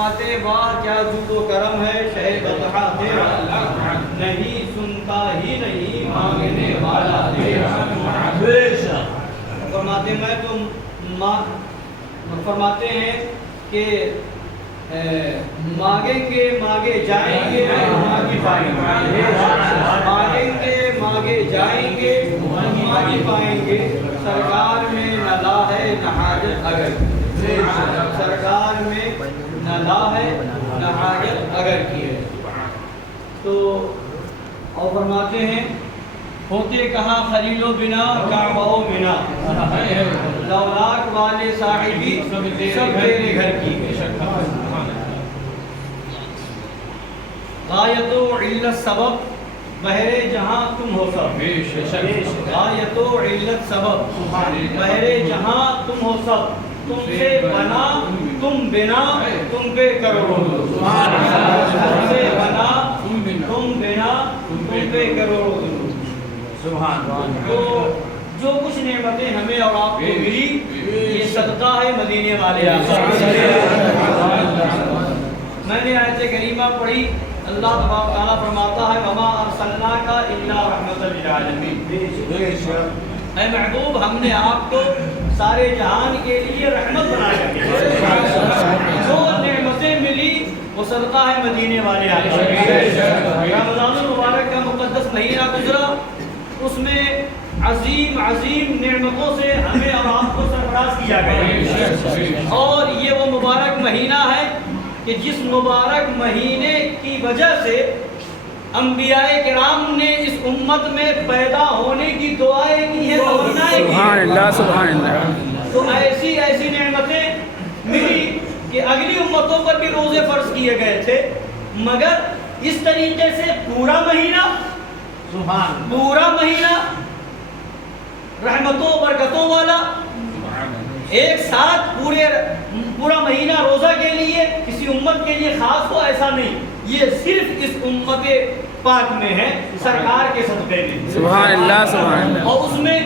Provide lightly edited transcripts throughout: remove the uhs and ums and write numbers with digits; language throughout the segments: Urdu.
فرماتے واہ کیا جود و کرم ہے شہ بطحہ تیرا، نہیں سنتا ہی نہیں مانگنے والا تیرا۔ فرماتے میں تو فرماتے ہیں کہ مانگیں گے مانگے جائیں گے مانگی پائیں گے، مانگیں گے مانگے جائیں گے مانگی پائیں گے، سرکار میں نہ لا ہے نہ حاجت اگر، سرکار میں نہ لا ہے نہ حاجت اگر کی ہے۔ تو اور فرماتے ہیں ہوتے کہاں خلیل و بنا کعبہ و منا، لولاک والے صاحبی سب تیرے گھر کی ہے۔ غایت و علت سبب بہرے جہاں تم ہو سب، غایت و علت سبب بہرے جہاں تم ہو سب، تم سے بنا تم بنا تم پہ کرو، تم سے بنا تم بنا تم پہ کرو۔ تو جو کچھ نعمتیں ہمیں اور آپ کو ملی یہ صدقہ ہے مدینے والے آقا۔ میں نے آیت کریمہ پڑھی، اللہ تبارک تعالیٰ فرماتا ہے وما ارسلناک الا رحمۃ للعالمین، اے محبوب ہم نے آپ کو سارے جہان کے لیے رحمت بنایا ہے۔ جو نعمتیں ملی وہ صدقہ ہے مدینے والے آقا۔ رمضان المبارک کا مقدس مہینہ گزرا، اس میں عظیم عظیم نعمتوں سے ہمیں اور آپ کو سرفراز کیا گیا، اور یہ وہ مبارک مہینہ ہے کہ جس مبارک مہینے کی وجہ سے انبیاء کرام نے اس امت میں پیدا ہونے کی دعائیں کی ہیں، سبحان اللہ سبحان اللہ۔ تو ایسی ایسی نعمتیں ملی کہ اگلی امتوں پر بھی روزے فرض کیے گئے تھے، مگر اس طریقے سے پورا مہینہ رحمتوں برکتوں والا ایک ساتھ پورا مہینہ روزہ کے لیے کسی امت کے لیے خاص ہو، ایسا نہیں، یہ صرف اس امت پاک میں ہے، سرکار کے صدقے میں، سبحان اللہ سبحان اللہ۔ اور اس میں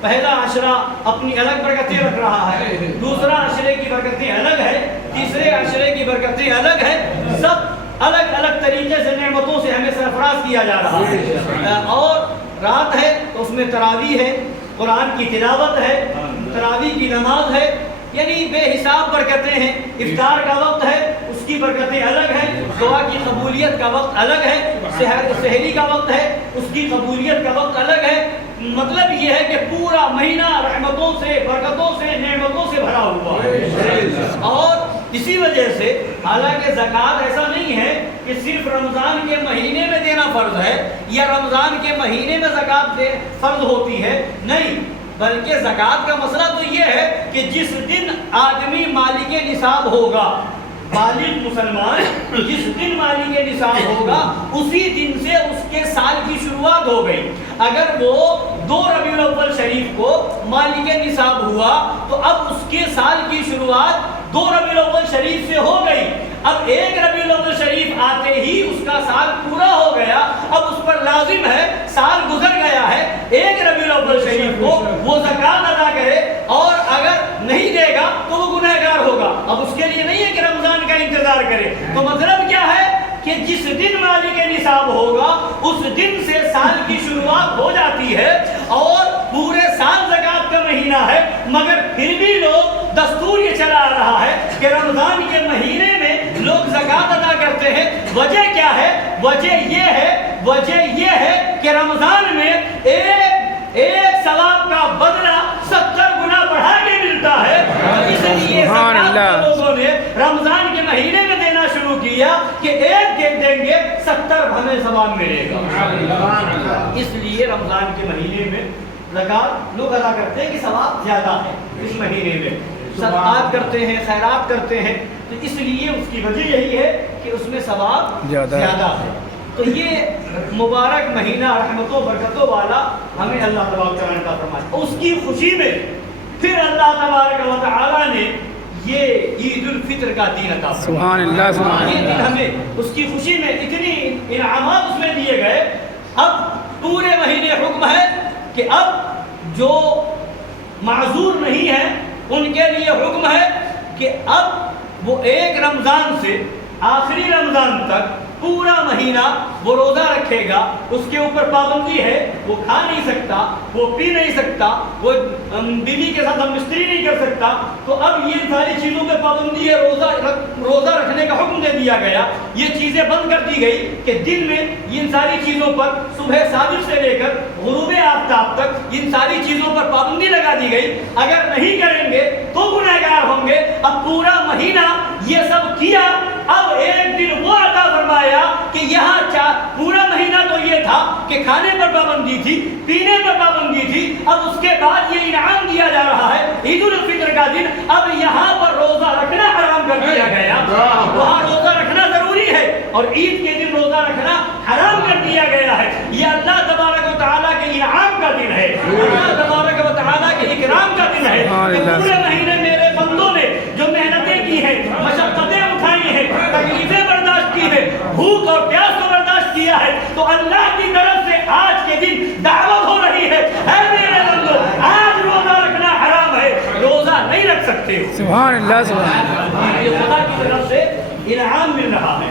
پہلا عشرہ اپنی الگ برکتیں رکھ رہا ہے، دوسرا عشرے کی برکتیں الگ ہے، تیسرے عشرے کی برکتیں الگ ہے، سب الگ الگ طریقے سے نعمتوں سے ہمیں سرفراز کیا جا رہا ہے۔ اور رات ہے تو اس میں تراویح ہے، قرآن کی تلاوت ہے، تراویح کی نماز ہے، یعنی بے حساب برکتیں ہیں۔ افطار کا وقت ہے، اس کی برکتیں الگ ہیں، دعا کی قبولیت کا وقت الگ ہے، سحری کا وقت ہے، اس کی قبولیت کا وقت الگ ہے۔ مطلب یہ ہے کہ پورا مہینہ رحمتوں سے برکتوں سے نعمتوں سے بھرا ہوا ہے۔ اور اسی وجہ سے حالانکہ زکوٰۃ ایسا نہیں ہے کہ صرف رمضان کے مہینے میں دینا فرض ہے یا رمضان کے مہینے میں زکوٰۃ فرض ہوتی ہے، نہیں، بلکہ زکوٰۃ کا مسئلہ تو یہ ہے کہ جس دن آدمی مالک نصاب ہوگا، بالغ مسلمان جس دن مالک نصاب ہوگا اسی دن سے اس کے سال کی شروعات ہو گئی۔ اگر وہ 2 ربیع الاول شریف کو مالک نصاب ہوا تو اب اس کے سال کی شروعات 2 ربیع الاول شریف سے ہو گئی۔ اب 1 ربیع الاول شریف آتے ہی اس کا سال پورا ہو گیا، اب اس پر لازم ہے، سال گزر گیا ہے، 1 ربیع الاول شریف کو وہ زکوٰۃ ادا کرے، اور اگر نہیں دے گا تو وہ گنہگار ہوگا۔ اب اس کے لیے نہیں ہے کہ رمضان کا انتظار کرے۔ تو مطلب کیا ہے کہ جس دن مالک نصاب ہوگا اس دن سے سال کی شروعات ہو جاتی ہے، اور پورے سال زکوٰۃ کا مہینہ ہے، مگر پھر بھی لوگ دستور یہ چلا آ رہا ہے کہ رمضان کے مہینے میں لوگ زکوٰۃ ادا کرتے ہیں۔ وجہ کیا ہے؟ وجہ یہ ہے کہ رمضان میں ایک ثواب کا بدلہ 70 گنا بڑھا کے ملتا ہے، اس لیے لوگوں نے رمضان کے مہینے میں دینا شروع کیا کہ ایک دیں گے 70 ہمیں ثواب ملے گا۔ اس لیے رمضان کے مہینے میں زکوٰۃ لوگ ادا کرتے ہیں کہ ثواب زیادہ ہے، اس مہینے میں صدقات کرتے ہیں، خیرات کرتے ہیں، تو اس لیے اس کی وجہ یہی ہے کہ اس میں ثواب زیادہ ہے۔ تو یہ مبارک مہینہ رحمتوں برکتوں والا ہمیں اللہ تبارک و تعالیٰ فرمایا، اس کی خوشی میں پھر اللہ تبارک و تعالیٰ نے یہ عید الفطر کا دن عطا فرمایا۔ سبحان اللہ سبحان اللہ۔ یہ دن ہمیں اس کی خوشی میں اتنی انعامات اس میں دیے گئے۔ اب پورے مہینے حکم ہے کہ اب جو معذور نہیں ہیں ان کے لیے حکم ہے کہ اب وہ ایک رمضان سے آخری رمضان تک پورا مہینہ وہ روزہ رکھے گا، اس کے اوپر پابندی ہے، وہ کھا نہیں سکتا، وہ پی نہیں سکتا، وہ بیوی کے ساتھ ہم مستری نہیں کر سکتا، تو اب یہ ساری چیزوں پہ پابندی ہے، روزہ رکھنے کا حکم دے دیا گیا، یہ چیزیں بند کر دی گئی کہ دن میں ان ساری چیزوں پر صبح صادق سے لے کر غروب آفتاب تک ان ساری چیزوں پر پابندی لگا دی گئی۔ اگر نہیں کریں گے تو گنہگار ہوں گے۔ اب پورا مہینہ یہ سب کیا، اب ایک دن وہ عطا فرمایا کہ یہاں پورا مہینہ تو یہ تھا کہ کھانے پر پابندی تھی، پینے پر پابندی تھی، اب اس کے بعد یہ انعام دیا جا رہا ہے عید الفطر کا دن، اب یہاں پر روزہ رکھنا حرام کر دیا گیا۔ وہاں روزہ رکھنا ضروری ہے اور عید کے دن روزہ رکھنا حرام کر دیا گیا ہے۔ یہ اللہ تبارک و تعالیٰ کے انعام کا دن ہے، اللہ تبارک و تعالیٰ کے اکرام کا دن ہے کہ پورے مہینے میرے بندوں نے جو محنتیں کی ہیں، مشقتیں اٹھائی ہیں، تکلیفیں برداشت کی ہیں، بھوک اور پیاس کو برداشت کیا ہے، تو اللہ کی طرف سے آج کے دن دعوت ہو رہی ہے، اے میرے بندو آج روزہ رکھنا حرام ہے، روزہ نہیں رکھ سکتے ہو۔ سبحان اللہ، سبحان اللہ۔ یہ خدا کی طرف سے انعام مل رہا ہے،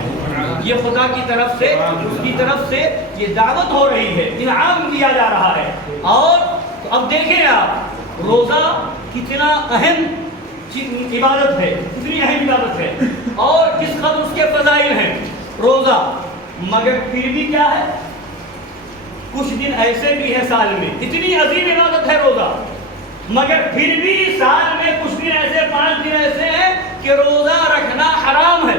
یہ خدا کی طرف سے، اس کی طرف سے یہ دعوت ہو رہی ہے، انعام دیا جا رہا ہے۔ اور اب دیکھیں آپ روزہ کتنا اہم عبادت ہے، کتنی اہم عبادت ہے اور کس قدر اس کے فضائل ہیں روزہ، مگر پھر بھی کیا ہے، کچھ دن ایسے بھی ہیں سال میں، اتنی عظیم عبادت ہے روزہ، مگر پھر بھی سال میں کچھ دن ایسے، 5 دن ایسے ہیں کہ روزہ رکھنا حرام ہے۔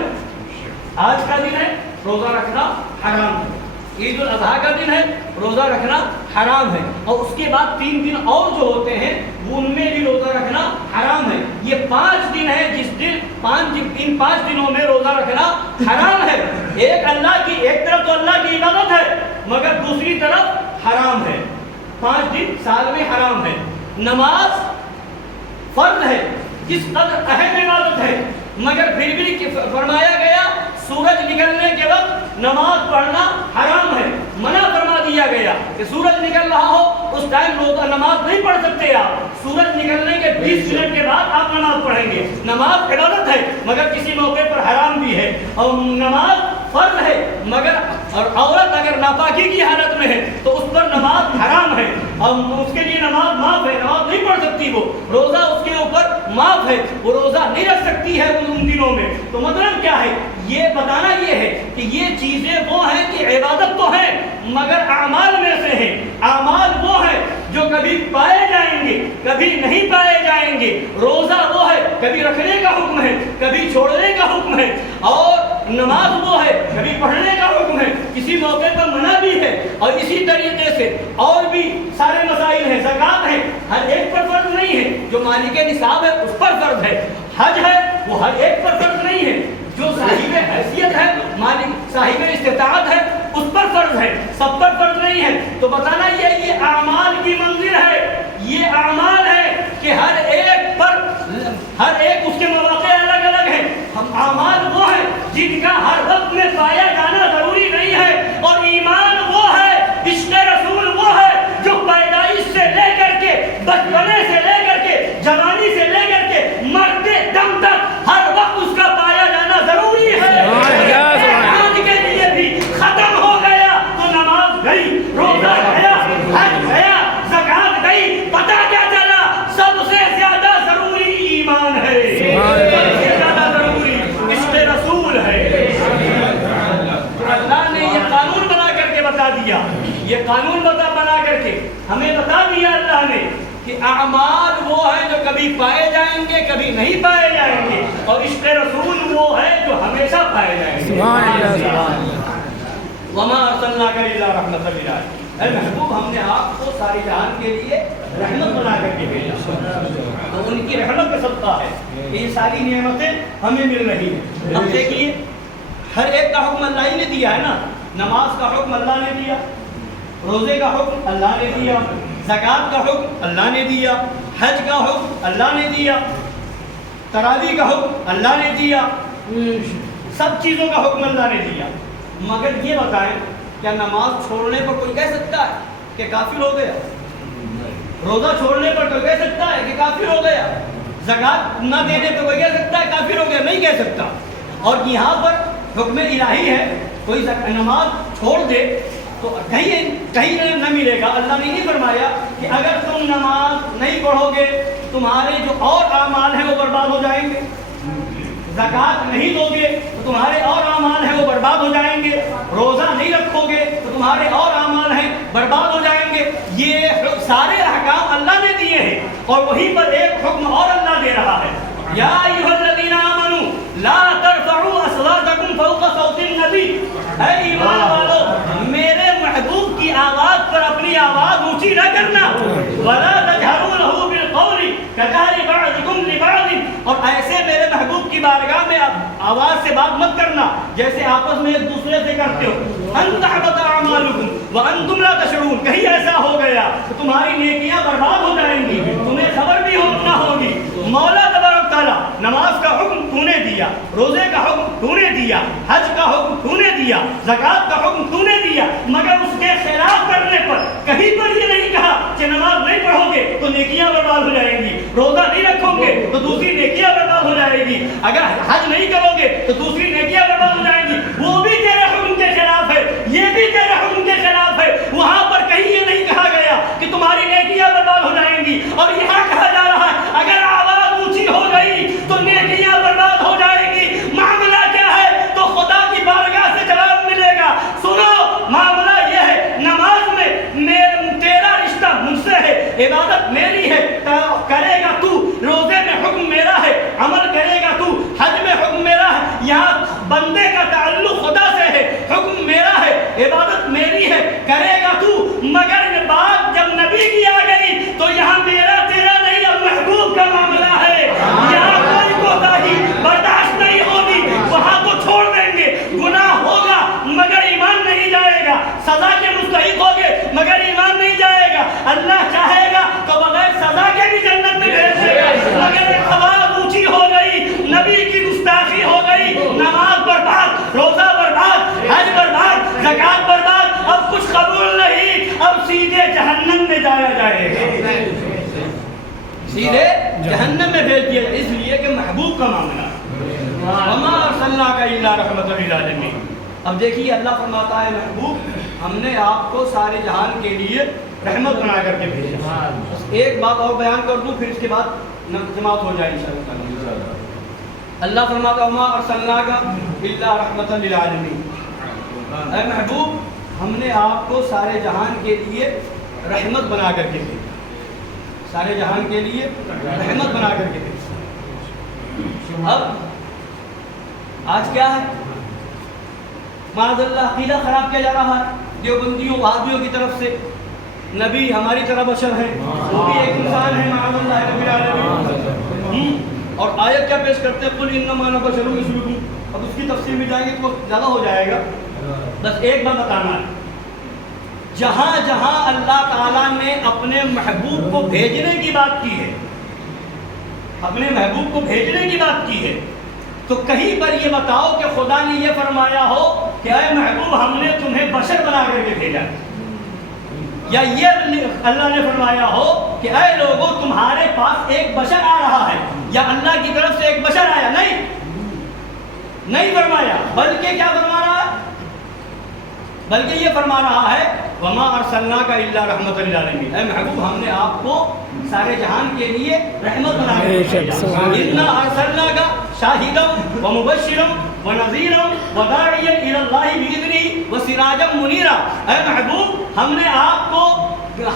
آج کا دن ہے روزہ رکھنا حرام ہے، عید الاضحیٰ کا دن ہے روزہ رکھنا حرام ہے، اور اس کے بعد 3 دن اور جو ہوتے ہیں وہ ان میں بھی روزہ رکھنا حرام ہے۔ یہ 5 دن ہے جس دن ان 5 دنوں میں روزہ رکھنا حرام ہے۔ ایک طرف تو اللہ کی عبادت ہے مگر دوسری طرف حرام ہے، 5 دن سال میں حرام ہے۔ نماز فرض ہے، کس قدر اہم عبادت ہے، مگر پھر بھی فرمایا گیا سورج نکلنے کے وقت نماز پڑھنا حرام ہے، منع فرما دیا گیا کہ سورج نکل رہا ہو اس ٹائم روزہ نماز نہیں پڑھ سکتے آپ، سورج نکلنے کے 20 منٹ کے بعد آپ نماز پڑھیں گے۔ نماز عبادت ہے مگر کسی موقع پر حرام بھی ہے، اور نماز فرض ہے مگر اور عورت اگر ناپاکی کی حالت میں ہے تو اس پر نماز حرام ہے، اور اس کے لیے نماز معاف ہے، نماز نہیں پڑھ سکتی، وہ روزہ اس کے اوپر معاف ہے، وہ روزہ نہیں رکھ سکتی ہے ان دنوں میں۔ تو مطلب کیا ہے، یہ بتانا یہ ہے کہ یہ چیزیں وہ ہیں کہ عبادت تو ہے مگر اعمال میں سے ہیں، اعمال وہ ہے جو کبھی پائے جائیں گے کبھی نہیں پائے جائیں گے۔ روزہ وہ ہے کبھی رکھنے کا حکم ہے کبھی چھوڑنے کا حکم ہے، اور نماز وہ ہے کبھی پڑھنے کا حکم ہے، کسی موقع پر منع بھی ہے، اور اسی طریقے سے اور بھی سارے مسائل ہیں، زکوٰۃ ہے، ہر ایک پر فرض نہیں ہے، جو مالک نصاب ہے اس پر فرض ہے، حج ہے وہ ہر ایک پر فرض نہیں ہے، جو صاحب حیثیت ہے، مالک صاحب استطاعت ہے اس پر فرض ہے، سب پر فرض نہیں ہے۔ تو بتانا یہ اعمال کی منزل ہے، یہ اعمال ہے کہ ہر ایک اس کے مواقع الگ الگ ہیں۔ ہم اعمال وہ ہیں جن کا ہر وقت میں پایا جانا ضروری نہیں ہے، اور ایمان وہ ہے، عشق رسول وہ ہے جو پیدائش سے لے کر کے، بچپنے سے لے کر کے، جوانی سے لے کر کے مرتے دم تک ہر وقت اس کا پایا جانا ضروری ہے۔ آج کے لیے بھی ختم ہو گیا تو نماز گئی، روزہ گیا، حج گیا، زکوٰۃ گئی، پتہ کیا چلا سب سے زیادہ ضروری ایمان ہے، سب سے زیادہ ضروری عشق رسول ہے۔ اللہ نے یہ قانون بنا کر کے بتا دیا، یہ قانون بنا کر کے ہمیں بتا دیا اللہ نے کہ اعمال وہ ہے جو کبھی پائے جائیں گے کبھی نہیں پائے جائیں گے، اور عشق رسول وہ ہے جو ہمیشہ پائے جائیں گے۔ وما ارسلناک الا رحمۃ للعالمین، اے محبوب ہم نے آپ کو سارے جہان کے لیے رحمت بنا کر کے بھیجا، تو ان کی رحمت کا صدقہ ہے کہ یہ ساری نعمتیں ہمیں مل رہی ہیں۔ اب دیکھیے ہر ایک کا حکم اللہ ہی نے دیا ہے نا، نماز کا حکم اللہ نے دیا، روزے کا حکم اللہ نے دیا، زکوٰۃ کا حکم اللہ نے دیا، حج کا حکم اللہ نے دیا، تراویح کا حکم اللہ نے دیا، سب چیزوں کا حکم اللہ نے دیا، مگر یہ بتائیں کیا نماز چھوڑنے پر کوئی کہہ سکتا ہے کہ کافر ہو گیا؟ روزہ چھوڑنے پر کوئی کہہ سکتا ہے کہ کافر ہو گیا؟ زکات نہ دینے پہ کوئی کہہ سکتا ہے کافر ہو گیا؟ نہیں کہہ سکتا. اور یہاں پر حکم الہی ہے، کوئی نماز چھوڑ دے تو کہیں نہ ملے گا. اللہ نے نہیں فرمایا کہ اگر تم نماز نہیں پڑھو گے تمہارے جو اور اعمال ہیں وہ برباد ہو جائیں گے. زکات نہیں دو گے تو تمہارے اور اعمال ہیں وہ برباد ہو جائیں گے. روزہ نہیں رکھو گے تو تمہارے اور اعمال ہیں برباد ہو جائیں گے. یہ سارے احکام اللہ نے دیے ہیں اور وہیں پر ایک حکم اور اللہ دے رہا ہے. یا ایھا الذین آمنوا لا ترفعوا اصواتکم فوق صوت النبی. اے ایمان والو، میرے محبوب کی آواز پر اپنی آواز اونچی نہ کرنا. ولا تجہروا لہ بالقول کجہر بعضکم لبعض. اور ایسے میرے محبوب کی بارگاہ میں آواز سے بات مت کرنا جیسے آپس میں ایک دوسرے سے کرتے ہو. ان تحبط اعمالکم وانتم لا تشعرون. کہیں ایسا ہو گیا تو تمہاری نیکیاں برباد ہو جائیں گی، تمہیں خبر بھی نہ ہوگی. مولا تبارک تعالیٰ نماز کا حکم تو نے دیا، روزے کا حکم تو نے دیا، حج کا حکم تو نے دیا، زکات کا حکم تو نے دیا، مگر اس کے خلاف کرنے پر کہیں پر یہ نہیں کہا کہ نماز نہیں پڑھو گے تو نیکیاں برباد ہو جائیں گی، روزہ نہیں رکھو گے تو دوسری نیکیاں برباد ہو جائے گی، اگر حج نہیں کرو گے تو دوسری نیکیاں برباد ہو جائیں گی. وہ بھی تیرے حکم کے خلاف ہے، یہ بھی تیرے حکم کے خلاف ہے. وہاں پر کہیں یہ نہیں کہا گیا کہ تمہاری نیکیاں برباد ہو جائیں گی، اور یہاں کہا جا رہا ہے اگر آواز اونچی ہو گئی تو نیکیاں برباد ہو جائیں گی. معاملہ کیا ہے؟ تو خدا کی بارگاہ سے جواب ملے گا. سنو، معاملہ یہ ہے نماز میں تیرا رشتہ مجھ سے ہے، عبادت میری ہے، کرے گا تو. روزے میں حکم میرا ہے، عمل کرے گا تو. حج میں حکم میرا ہے، یہاں بندے کا تعلق خدا سے ہے، حکم میرا ہے، عبادت میری ہے، کرے گا تو. مگر یہ بات جب نبی کی آ گئی تو یہاں میرا تیرا نہیں، اب محبوب کا معاملہ ہے. یہاں کوئی کوتاہی برداشت نہیں ہوگی. وہاں تو چھوڑ دیں گے، گناہ ہوگا مگر ایمان نہیں جائے گا، سزا کے مستحق ہوگے مگر ایمان نہیں جائے گا. اللہ چاہے گا تو بغیر سزا کے بھی جنت میں بھیج دے گا. مگر ایک آواز اونچی ہو گئی، نبی کی گستاخی ہو گئی، نماز برباد، روزہ برباد، حج برباد، زکات برباد، اب کچھ قبول نہیں، اب سیدھے جہنم میں جایا جائے گا، سیدھے جہنم میں بھیج دیا. اس لیے کہ محبوب کا معاملہ وما ارسلناک الا رحمۃ للعالمین. اب دیکھیے اللہ فرماتا ہے محبوب ہم نے آپ کو سارے جہان کے لیے رحمت بنا کر کے بھیجا. ایک بات اور بیان کر دوں پھر اس کے بعد جماعت ہو جائے انشاءاللہ. اللہ فرماتا ہے وما ارسلناک الا رحمۃ للعالمین. اے محبوب ہم نے آپ کو سارے جہان کے لیے رحمت بنا کر کے بھیجا، سارے جہان کے لیے رحمت بنا کر کے بھیجا. اب آج کیا ہے؟ معاذ اللہ عقیدہ خراب کیا جا رہا ہے دیوبندیوں وہابیوں کی طرف سے. نبی ہماری طرح بشر ہے، وہ بھی ایک انسان ہے، معاذ اللہ رب العالمین. اور آیت کیا پیش کرتے ہیں؟ قل انما انا بشر مثلکم. اب اس کی تفصیل میں جائیں گے تو زیادہ ہو جائے گا. بس ایک بات بتانا ہے، جہاں جہاں اللہ تعالیٰ نے اپنے محبوب کو بھیجنے کی بات کی ہے، اپنے محبوب کو بھیجنے کی بات کی ہے، تو کہیں پر یہ بتاؤ کہ خدا نے یہ فرمایا ہو کہ اے محبوب ہم نے تمہیں بشر بنا کر کے بھیجا، یا یہ اللہ نے فرمایا ہو کہ اے لوگوں تمہارے پاس ایک بشر آ رہا ہے، یا اللہ کی طرف سے ایک بشر آیا. نہیں فرمایا، بلکہ کیا فرما رہا ہے؟ بلکہ یہ فرما رہا ہے وما ارسلناک الا رحمۃ للعالمین. اے محبوب ہم نے آپ کو سارے جہان کے لیے رحمت بنا کے بھیجا. انا ارسلناک شاہدا ومبشرا ونذیرا وداعیا الی اللہ باذنہ وسراجا منیرا. اے محبوب ہم نے آپ کو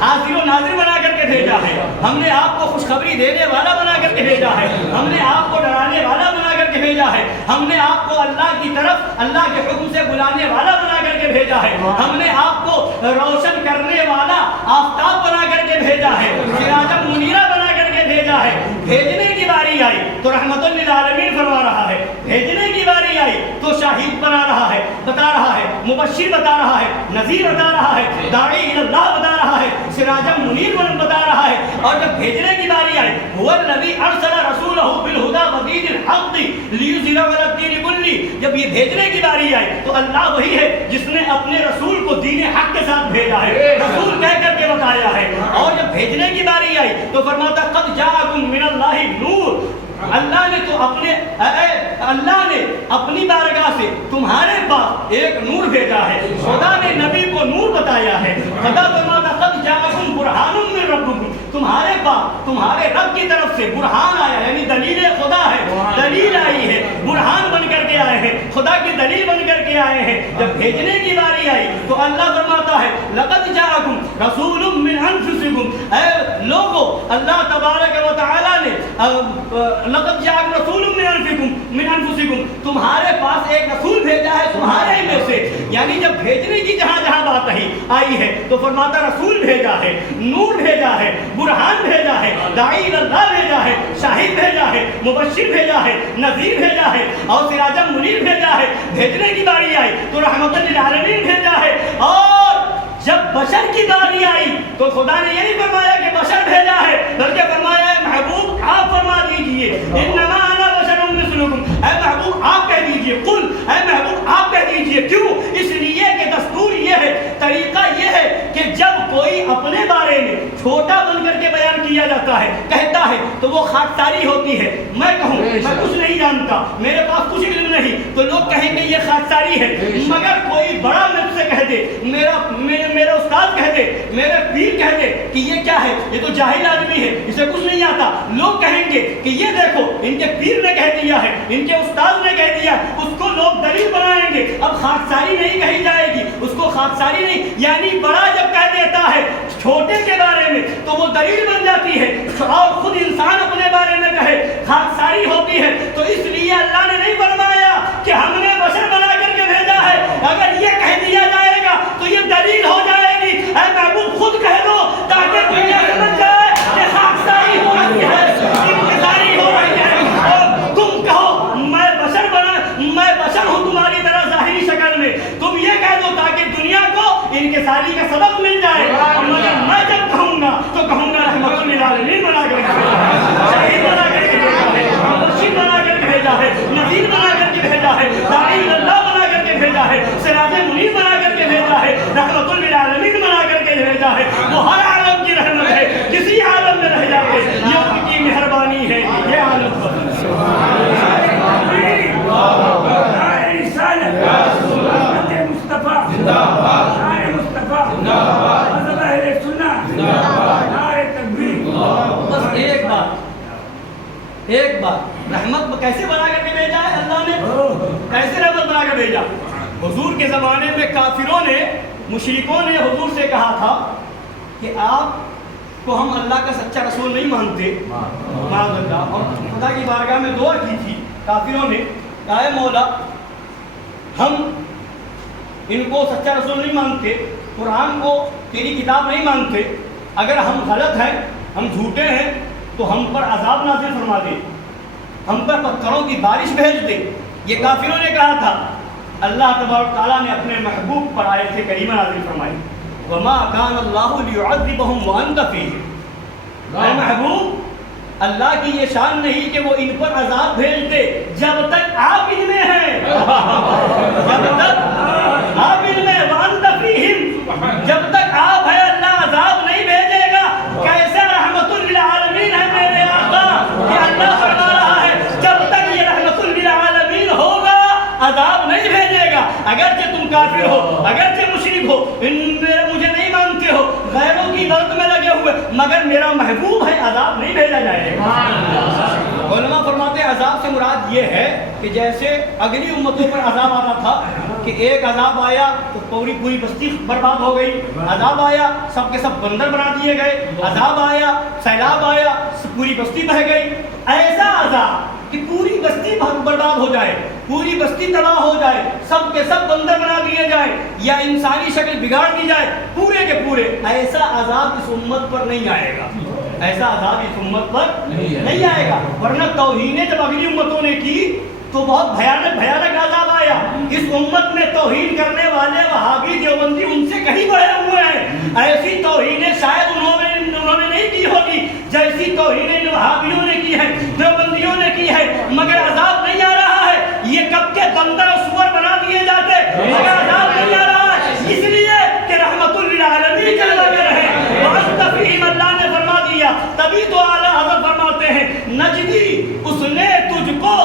حاضر و ناظر بنا کر کے بھیجا ہے، ہم نے آپ کو خوشخبری دینے والا بنا کر کے بھیجا ہے، ہم نے آپ کو ڈرانے والا بنا کر کے بھیجا ہے، ہم نے آپ کو اللہ کی طرف اللہ کے حکم سے بلانے والا بنا کر کے بھیجا ہے، ہم نے آپ کو روشن کرنے والا آفتاب بنا کر کے بھیجا ہے، سراجا منیرا بنا کر کے بھیجا ہے. بھیجنے کی باری آئی تو رحمت للعالمین فرما رہا ہے، بھیجنے کی باری آئی تو شاہد بنا رہا ہے، بتا رہا ہے، مبشر بتا رہا ہے، نذیر بتا رہا ہے، داعی الی اللہ بتا رہا ہے، سراجا منیر بتا رہا ہے. اور جب بھیجنے کی باری آئی هو الذی ارسل رسولہ بالہدی ودین الحق لیظہرہ علی الدین کلہ، جب یہ بھیجنے کی باری آئی تو اللہ وہی ہے جس نے اپنے رسول کو دین حق کے ساتھ بھیجا ہے، رسول کہہ کر کے بتایا ہے. اور جب بھیجنے کی باری آئی تو فرماتا قد جاءکم من اللہ نور اپنے اللہ نے اپنی بارگاہ سے تمہارے پاس ایک نور بھیجا ہے. خدا نے نبی کو نور بتایا ہے. خدا فرماتا قد جاءکم برہان من ربکم, تمہارے پاس تمہارے رب کی طرف سے برہان آیا, یعنی دلیل خدا ہے, دلیل آئی ہے, برہان بن کر کے آئے ہیں, خدا کی دلیل بن کر کے آئے ہیں. جب بھیجنے کی باری آئی تو اللہ فرماتا ہے لقد جاءکم رسول من انفسکم, اے لوگوں اللہ تبارک و تعالی نے لقد جاءکم رسول من انفسکم, تمہارے پاس ایک رسول بھیجا ہے تمہارے ہی میں سے. یعنی جب بھیجنے کی جہاں جہاں بات آئی ہے تو فرماتا رسول بھیجا ہے, نور بھیجا ہے, برہان بھیجا ہے, داعی اللہ بھیجا ہے, شاہد بھیجا ہے, مبشر بھیجا ہے, نذیر بھیجا ہے اور سراجا منیر بھیجا ہے. بھیجنے کی باری آئی تو رحمت للعالمین بھیجا ہے. اور جب بشر کی باری آئی تو خدا نے یہ نہیں فرمایا کہ بشر بھیجا ہے, بلکہ فرمایا ہے محبوب آپ فرما دیجئے انما انا بشر مثلکم, اے محبوب آپ کہہ دیجئے, قل اے محبوب آپ کہہ دیجئے. کیوں؟ اس لیے کہ دستور یہ ہے, طریقہ یہ ہے کہ جب کوئی اپنے بارے میں چھوٹا بن کر کے بیان کیا جاتا ہے, کہتا ہے, تو وہ خاکساری ہوتی ہے. میں کہوں میں کچھ نہیں جانتا, میرے پاس کچھ علم نہیں, تو لوگ کہیں گے یہ خاکساری ہے. مگر کوئی بڑا مجھ سے کہہ دے, میرا استاد کہہ دے, میرے پیر کہہ دے کہ یہ کیا ہے, یہ تو جاہل آدمی ہے, اسے کچھ نہیں آتا, لوگ کہیں گے کہ یہ دیکھو ان کے پیر نے کہہ دیا ہے, ان کے استاد نے کہہ دیا, اس کو لوگ دلیل بنائیں گے. اب خاکساری نہیں کہی جائے گی, اس کو خاکساری نہیں, یعنی بڑا جب کہہ دیتا ہے چھوٹے کے بارے میں تو وہ دلیل بن جاتی ہے. اور خود انسان اپنے بارے میں کہے خاکساری ہوتی ہے. تو اس لیے اللہ نے نہیں فرمایا کہ ہم نے بشر بنا کر کے بھیجا ہے. اگر یہ کہہ دیا جائے گا تو یہ دلیل ہو جائے گی. اے محبوب خود کہہ دو تاکہ دنیا سمجھ جائے کہ خاکساری ہو رہی ہے, انتظاری ہو رہی ہے. اور تم کہو میں بشر ہوں تمہاری طرح ظاہری شکل میں, تم یہ کہہ دو تاکہ دنیا کو انکساری کا سبق مل جائے. مگر میں جب کہوں گا تو کہوں گا رحمت للعالمین بنا کر کے بھیجا ہے, شہید بنا کر کے بھیجا ہے, مبشر بنا کر کے بھیجا ہے, نذیر بنا کر کے بھیجا ہے, داعی اللہ بنا کر کے بھیجا ہے, سراج منیر بنا کر کے بھیجا ہے, رحمت للعالمین بنا کر کے بھیجا ہے. وہ ہر عالم کی رحمت ہے, کسی عالم میں رہ جاتے یہ ان کی مہربانی ہے. یہ عالم ایک بات رحمت کیسے بنا کر کے بھیجا ہے اللہ نے, کیسے رحمت بنا کر بھیجا. حضور کے زمانے میں کافروں نے, مشرکوں نے حضور سے کہا تھا کہ آپ کو ہم اللہ کا سچا رسول نہیں مانتے, معاذ اللہ, اور خدا کی بارگاہ میں دعا کی تھی. کافروں نے کہا اے مولا ہم ان کو سچا رسول نہیں مانتے, قرآن کو تیری کتاب نہیں مانتے, اگر ہم غلط ہیں, ہم جھوٹے ہیں تو ہم پر عذاب نازل فرما دے, ہم پر پتھروں کی بارش بھیج دے. یہ کافروں نے کہا تھا. اللہ تبارک تعالیٰ نے اپنے محبوب پر آیت کریمہ نازل فرمائی وما کان اللہ لیعذبہم وانت فیہم. اے محبوب اللہ کی یہ شان نہیں کہ وہ ان پر عذاب بھیج دے جب تک آپ ان میں ہیں, جب تک آپ ان میں, وانت فیہم, جب تک آپ ہیں اللہ عذاب نہیں بھیجے گا. کیسے رحمت للعالمین ہے میرے آقا کہ اللہ فرما رہا ہے جب تک یہ رحمت للعالمین ہوگا عذاب نہیں بھیجے گا. اگرچہ تم کافر ہو, اگرچہ مشرک ہو, مجھے نہیں مانتے ہو, غیروں کی عبادت میں لگے ہوئے, مگر میرا محبوب ہے, عذاب نہیں بھیجا جائے گا. علماء فرماتے ہیں عذاب سے مراد یہ ہے کہ جیسے اگلی امتوں پر عذاب آتا تھا کہ ایک عذاب آیا تو پوری بستی برباد ہو گئی, عذاب آیا سب کے سب بندر بنا دیے گئے, عذاب آیا سیلاب آیا پوری بستی بہہ گئی. ایسا عذاب کہ پوری بستی برباد ہو جائے, پوری بستی تباہ ہو جائے, سب کے سب بندر بنا دیے جائیں, یا انسانی شکل بگاڑ دی جائے پورے کے پورے, ایسا عذاب اس امت پر نہیں آئے گا. ایسا عذاب اس امت پر نہیں آئے گا. ورنہ توہینیں جب اگلی امتوں نے کی تو بہت بھیانک عذاب آیا. اس امت میں توہین کرنے والے وہابی دیوبندی ان سے کہیں بڑھے ہوئے ہیں. ایسی توہینیں شاید انہوں نے نہیں کی ہوگی جیسی توہینیں وہابیوں نے کی ہے, دیوبندیوں نے کی ہے, مگر عذاب نہیں آ رہا ہے. یہ کب کے بندر اور سور بنا دیے جاتے, مگر عذاب نہیں آ رہا ہے, اس لیے کہ رحمت للعالمین کے لگے رہے. وَأَنْتَ فِيهِمْ اللہ نے فرما دیا. تبھی تو اعلیٰ حضرت فرماتے ہیں نجدی اس نے تجھ کو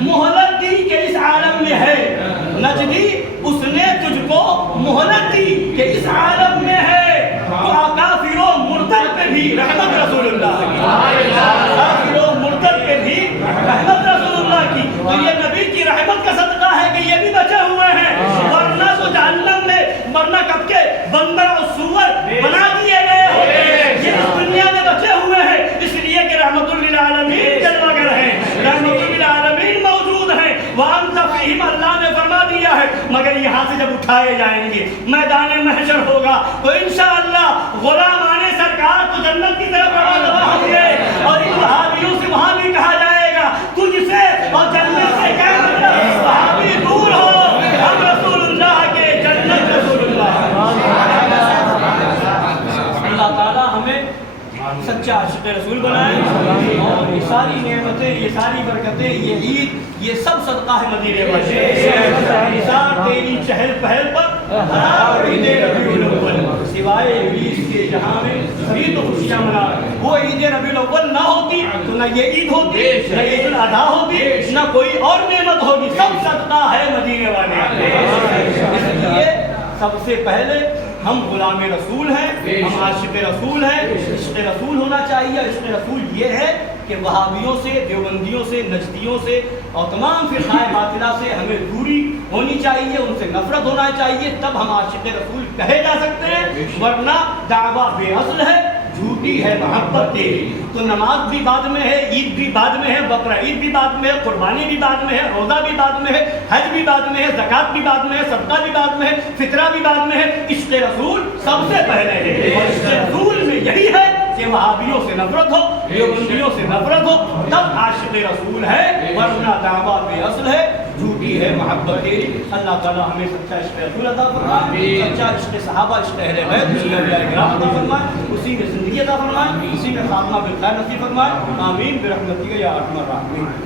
مہلت دی کہ اس عالم میں ہے، نجدی اس نے تجھ کو مہلت دی کہ اس عالم میں ہے۔ تو کافر و مرتد پہ بھی رحمت رسول اللہ کی، کافر و مرتد پہ بھی رحمت رسول اللہ کی۔ تو یہ نبی کی رحمت کا صدقہ ہے کہ یہ بھی بچے ہوئے ہیں، ورنہ تو جہنم میں مرنا کب کے بندر اور سور بنا دیے گئے ہوتے ہیں، یہ اس دنیا میں بچے ہوئے ہیں، اس لیے کہ رحمت للعالمین جلوہ گر ہیں، رحمت للعالمین موجود ہیں۔ وَأَنْتَ فِيهِمْ اللہ نے فرما دیا ہے، مگر یہاں سے جب اٹھائے جائیں گے، میدان محشر ہوگا، تو انشاءاللہ غلامان سرکار تو جنت کی طرف روانہ ہوں گے، اور ان وہابیوں سے وہاں بھی کہا جائے گا تجھ سے اور جنت سے کیا مطلب، وہابی دور ہو، ہم رسول اللہ کے، جنت رسول اللہ۔ اللہ تعالیٰ ہمیں سچا عاشق رسول بنائے، اور یہ ساری نعمتیں، یہ ساری برکتیں، یہ عید، یہ سب صدقہ ہے مدینے والے۔ تیری چہل پہل پر ہزار عید ربیع الاول، سوائے ابلیس کے جہاں میں سبھی تو خوشیاں منا۔ وہ عید ربیع الاول نہ ہوتی تو نہ یہ عید ہوتی، نہ عید الاضحیٰ ہوتی، نہ کوئی اور نعمت ہوگی، سب صدقہ ہے مدینے والے۔ اس لیے سب سے پہلے ہم غلام رسول ہیں، ہم عاشق رسول ہیں، عشق رسول ہونا چاہیے۔ عشق رسول یہ ہے کہ وہابیوں سے، دیوبندیوں سے، نجدیوں سے اور تمام فرقہ باطلہ سے ہمیں دوری ہونی چاہیے، ان سے نفرت ہونا چاہیے، تب ہم عاشق رسول کہے جا سکتے ہیں، ورنہ دعویٰ بے اصل ہے، جھوٹی ہے محبت تیری۔ تو نماز بھی بعد میں ہے، عید بھی بعد میں ہے، بقرہ عید بھی بعد میں ہے، قربانی بھی بعد میں ہے، روزہ بھی بعد میں ہے، حج بھی بعد میں ہے، زکوٰۃ بھی بعد میں ہے، صدقہ بھی بعد میں ہے، فطرہ بھی بعد میں ہے۔ عشق رسول سب سے پہلے ہے، اور عشق رسول میں یہی ہے کہ وہابیوں سے نفرت ہو، دیوبندیوں سے نفرت ہو، تب عاشق رسول ہے، ورنہ دعویٰ بے اصل ہے، جھوٹی ہے محبت تیری۔ اللہ تعالیٰ ہمیں سچا عشق رسول عطا فرمائے، سچا عشق صحابہ، عشق اہل بیت، عشق اولیاء کرام عطا فرمائے، اسی میں زندگی عطا فرمائے، اسی میں خاتمہ بالخیر نصیب فرمائے، آمین برحمتک یا ارحم الراحمین۔